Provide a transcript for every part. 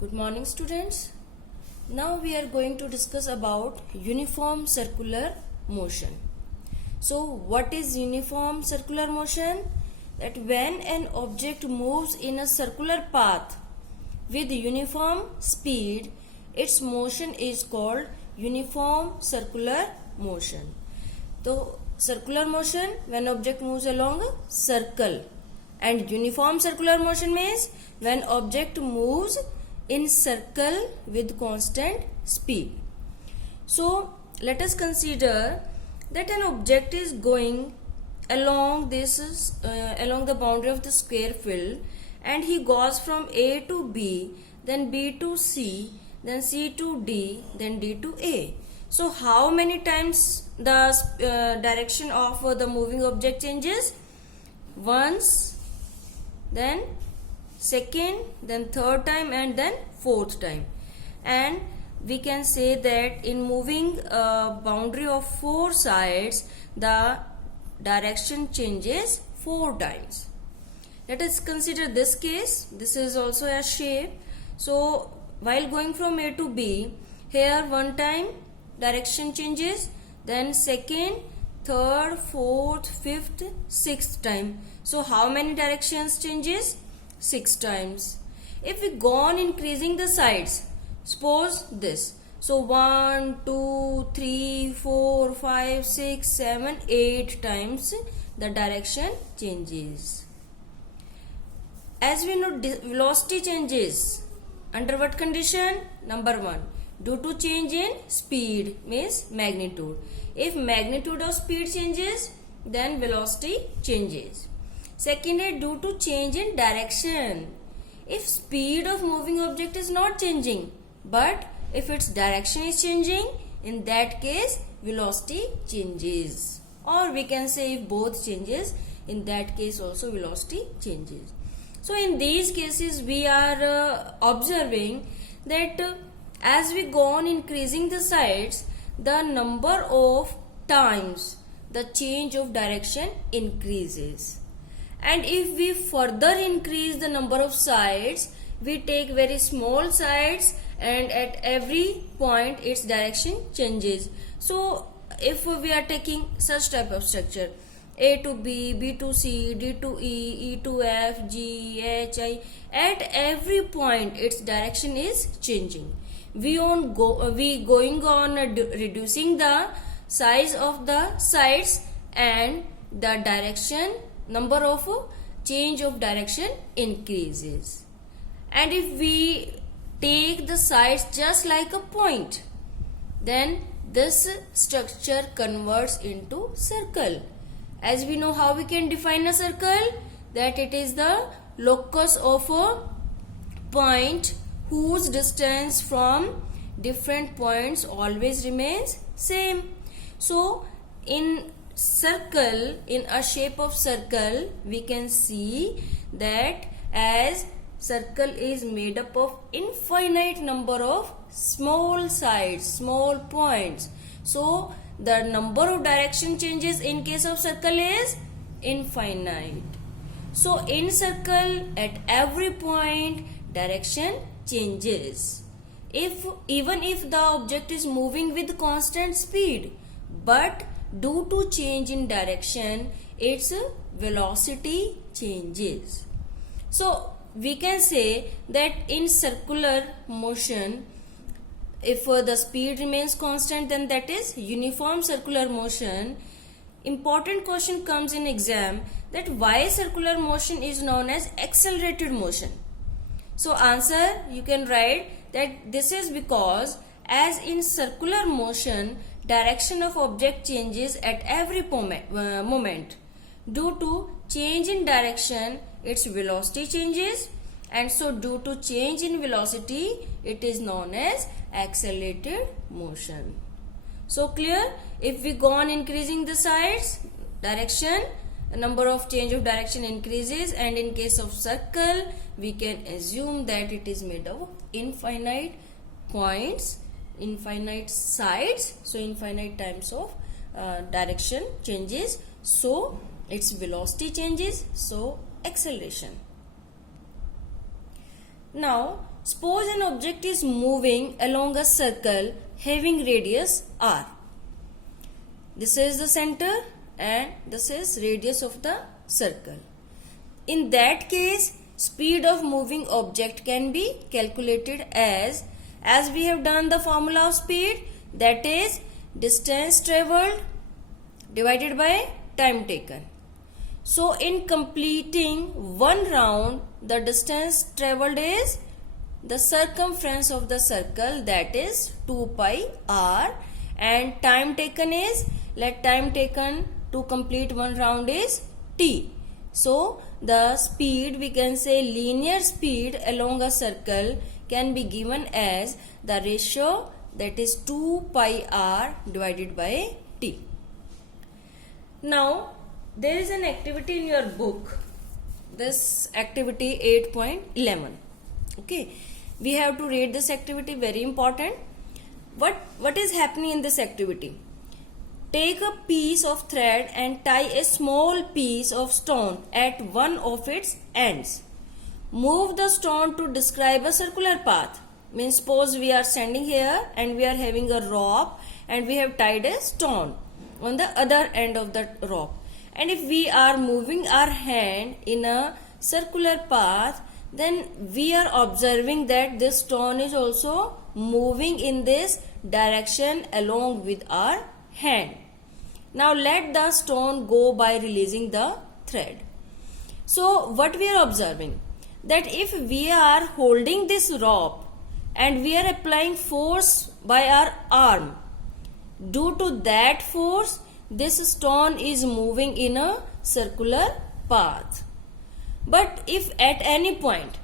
Good morning, students. Now we are going to discuss about uniform circular motion. So what is uniform circular motion? That when an object moves in a circular path with uniform speed, its motion is called uniform circular motion. So circular motion when object moves along a circle, and uniform circular motion means when object moves in circle with constant speed. So let us consider that an object is going along along the boundary of the square field, and he goes from A to B, then B to C, then C to D, then D to A. So how many times the direction of the moving object changes? Once, then second, then third time, and then fourth time. And we can say that in moving a boundary of four sides, the direction changes 4 times. Let us consider this case. This is also a shape. So while going from A to B, here one time direction changes, then second, third, fourth, fifth, sixth time. So how many directions changes? 6 times. If we go on increasing the sides, suppose this. So 1, 2, 3, 4, 5, 6, 7, 8 times the direction changes. As we know, velocity changes under what condition? Number 1, due to change in speed, means magnitude. If magnitude of speed changes, then velocity changes. Second is due to change in direction. If speed of moving object is not changing, but if its direction is changing, in that case velocity changes. Or we can say if both changes, in that case also velocity changes. So in these cases we are observing that as we go on increasing the sides, the number of times the change of direction increases. And if we further increase the number of sides, we take very small sides, and at every point its direction changes. So if we are taking such type of structure, A to B, B to C, D to E, E to F, G, H, I, at every point its direction is changing. We going on reducing the size of the sides, and the direction, number of change of direction increases. And if we take the sides just like a point, then this structure converts into circle. As we know how we can define a circle, that it is the locus of a point whose distance from different points always remains same. So in circle, in a shape of circle, we can see that as circle is made up of infinite number of small sides, small points. So the number of direction changes in case of circle is infinite. So in circle, at every point direction changes. Even if the object is moving with constant speed, but due to change in direction, its velocity changes. So we can say that in circular motion, if the speed remains constant, then that is uniform circular motion. Important question comes in exam, that why circular motion is known as accelerated motion. So answer, you can write that this is because as in circular motion, direction of object changes at every moment. Due to change in direction, its velocity changes, and so due to change in velocity, it is known as accelerated motion. So clear? If we go on increasing the sides, direction, the number of change of direction increases, and in case of circle, we can assume that it is made of infinite points, infinite sides, so infinite times of direction changes, so its velocity changes, so acceleration. Now Suppose an object is moving along a circle having radius r. This is the center and this is radius of the circle. In that case, speed of moving object can be calculated as we have done the formula of speed, that is distance traveled divided by time taken. So in completing one round, the distance traveled is the circumference of the circle, that is 2 pi r, and time taken is, let time taken to complete one round is t. So the speed, we can say linear speed along a circle can be given as the ratio, that is 2 pi r divided by t. Now there is an activity in your book, this activity 8.11. Okay, we have to read this activity, very important. What is happening in this activity? Take a piece of thread and tie a small piece of stone at one of its ends. Move the stone to describe a circular path. Means suppose we are standing here and we are having a rope and we have tied a stone on the other end of the rope. And if we are moving our hand in a circular path, then we are observing that this stone is also moving in this direction along with our hand. Now let the stone go by releasing the thread. So what we are observing, that if we are holding this rope and we are applying force by our arm, due to that force this stone is moving in a circular path. But if at any point,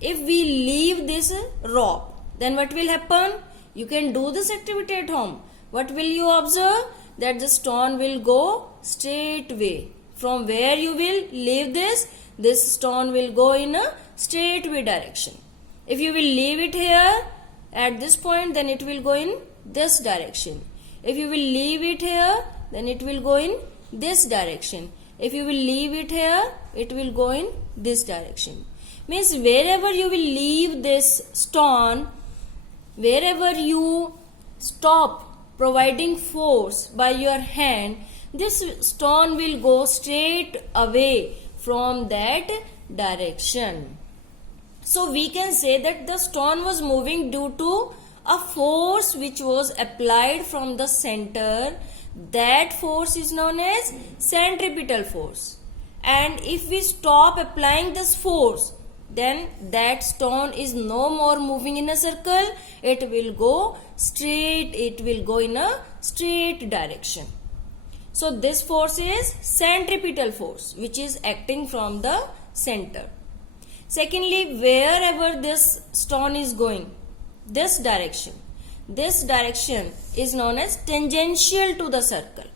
if we leave this rope, then what will happen? You can do this activity at home. What will you observe? That the stone will go straight way. From where you will leave this stone will go in a straight way direction. If you will leave it here at this point, then it will go in this direction. If you will leave it here, then it will go in this direction. If you will leave it here, it will go in this direction. Means wherever you will leave this stone, wherever you stop providing force by your hand, this stone will go straight away from that direction. So we can say that the stone was moving due to a force which was applied from the center. That force is known as centripetal force. And if we stop applying this force, then that stone is no more moving in a circle. It will go straight, it will go in a straight direction. So this force is centripetal force, which is acting from the center. Secondly, wherever this stone is going, this direction is known as tangential to the circle.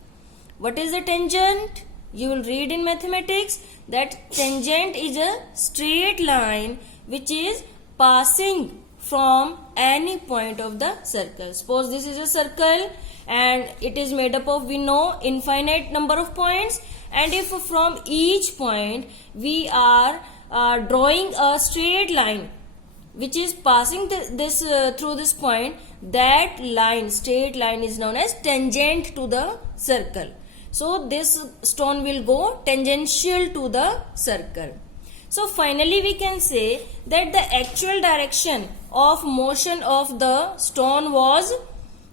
What is the tangent? You will read in mathematics that tangent is a straight line which is passing from any point of the circle. Suppose this is a circle and it is made up of, we know, infinite number of points, and if from each point we are drawing a straight line which is passing through this point, that line, straight line, is known as tangent to the circle. So this stone will go tangential to the circle. So finally we can say that the actual direction of motion of the stone was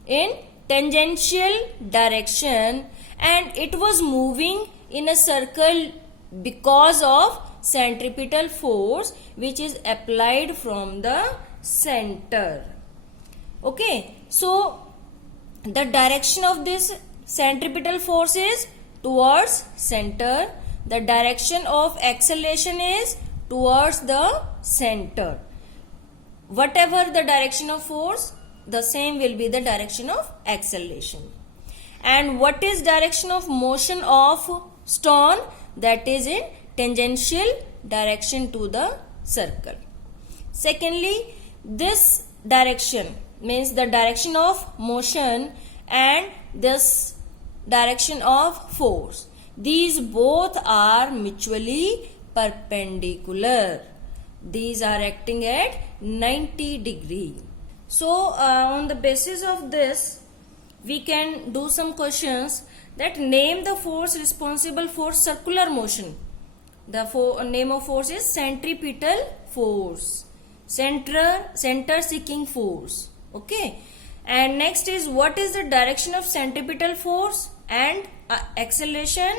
in tangential direction, and it was moving in a circle because of centripetal force which is applied from the center. Okay, so the direction of this centripetal force is towards center. The direction of acceleration is towards the center. Whatever the direction of force, the same will be the direction of acceleration. And what is direction of motion of stone? That is in tangential direction to the circle. Secondly, this direction means the direction of motion and this direction of force. These both are mutually perpendicular. These are acting at 90 degree. So on the basis of this, we can do some questions that name the force responsible for circular motion. The name of force is centripetal force, center seeking force. Okay. And next is, what is the direction of centripetal force and acceleration?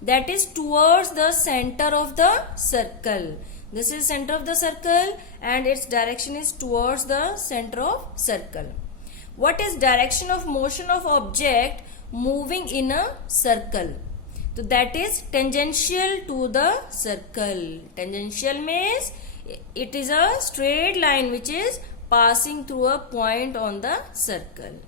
That is towards the center of the circle. This is center of the circle and its direction is towards the center of circle. What is direction of motion of object moving in a circle? So that is tangential to the circle. Tangential means it is a straight line which is passing through a point on the circle.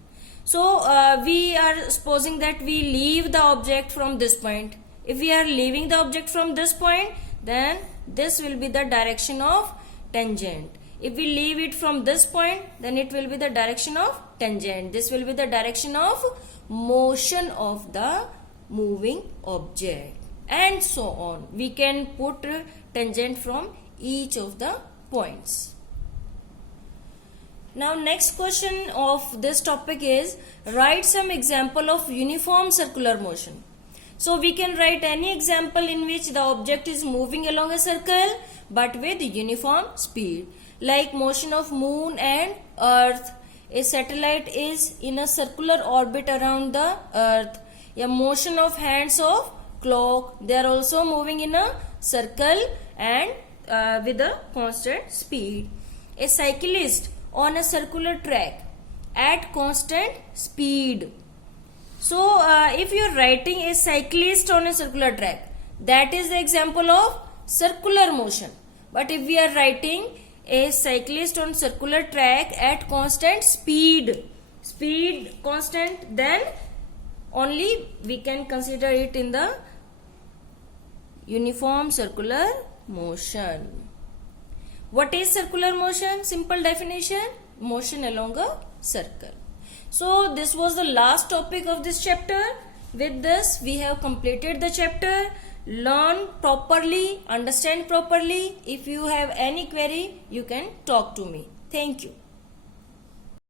So we are supposing that we leave the object from this point. If we are leaving the object from this point, then this will be the direction of tangent. If we leave it from this point, then it will be the direction of tangent. This will be the direction of motion of the moving object, and so on. We can put tangent from each of the points. Now next question of this topic is, write some example of uniform circular motion. So we can write any example in which the object is moving along a circle but with uniform speed, like motion of moon and earth. A satellite is in a circular orbit around the earth. A motion of hands of clock, they are also moving in a circle and with a constant speed. A cyclist on a circular track at constant speed. So if you are writing a cyclist on a circular track, that is the example of circular motion. But if we are writing a cyclist on circular track at constant speed constant, then only we can consider it in the uniform circular motion. What is circular motion? Simple definition: motion along a circle. So this was the last topic of this chapter. With this, we have completed the chapter. Learn properly, understand properly. If you have any query, you can talk to me. Thank you.